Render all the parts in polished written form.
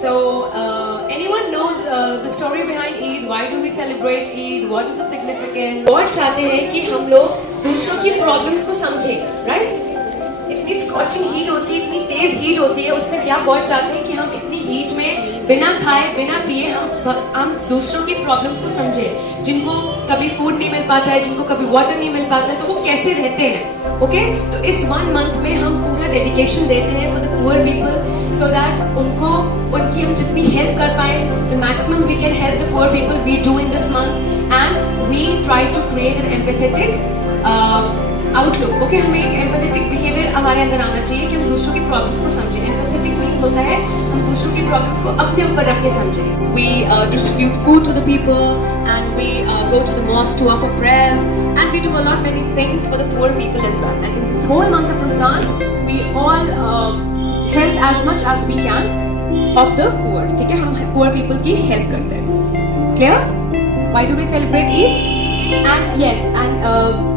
So, anyone knows the story behind Eid? Why do we celebrate Eid? What is the significance? God चाहते हैं कि हम लोग दूसरों की problems को समझें, right? इतनी स्कॉचिंग हीट होती है, इतनी तेज हीट होती है, उसमें क्या गॉड चाहते हैं कि हम इतनी हीट में बिना खाए बिना पिए हम दूसरों की प्रॉब्लम्स को समझें। जिनको कभी फूड नहीं मिल पाता है, जिनको कभी वाटर नहीं मिल पाता है, तो वो कैसे रहते हैं, ओके? तो इस 1 मंथ में हम पूरा डेडिकेशन देते हैं for the poor people, so that उनकी हम जितनी हेल्प कर पाए, the maximum we can help the poor people we do in this month, and we try to create an empathetic outlook, okay? हमें एक एम्पैथेटिक बिहेवियर हमारे अंदर आना चाहिए कि हम दूसरों की प्रॉब्लम्स को समझें। एम्पैथेटिक मीन्स होता है हम दूसरों की प्रॉब्लम्स को अपने ऊपर रख के समझें। We distribute food to the people and we go to the mosque to offer prayers and we do a lot many things for the poor people as well. And in this whole month of Ramadan, we all help as much as we can of the poor. ठीक है, हम poor people की help करते हैं। Clear? Why do we celebrate Eid? And yes, and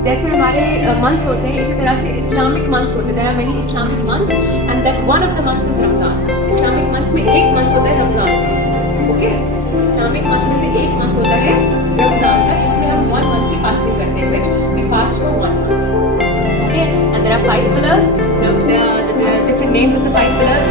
जैसे हमारे months होते हैं, इसी तरह से Islamic months होते हैं। There are many Islamic months, and then one of the months is Ramzan. Islamic months में एक month होता है रमजान का, okay? Islamic month में से एक month होता है रमजान का, जिसमें हम 1 month की fasting करते हैं, which we fast for 1 month, okay? And there are 5 pillars. The different names of the 5 pillars.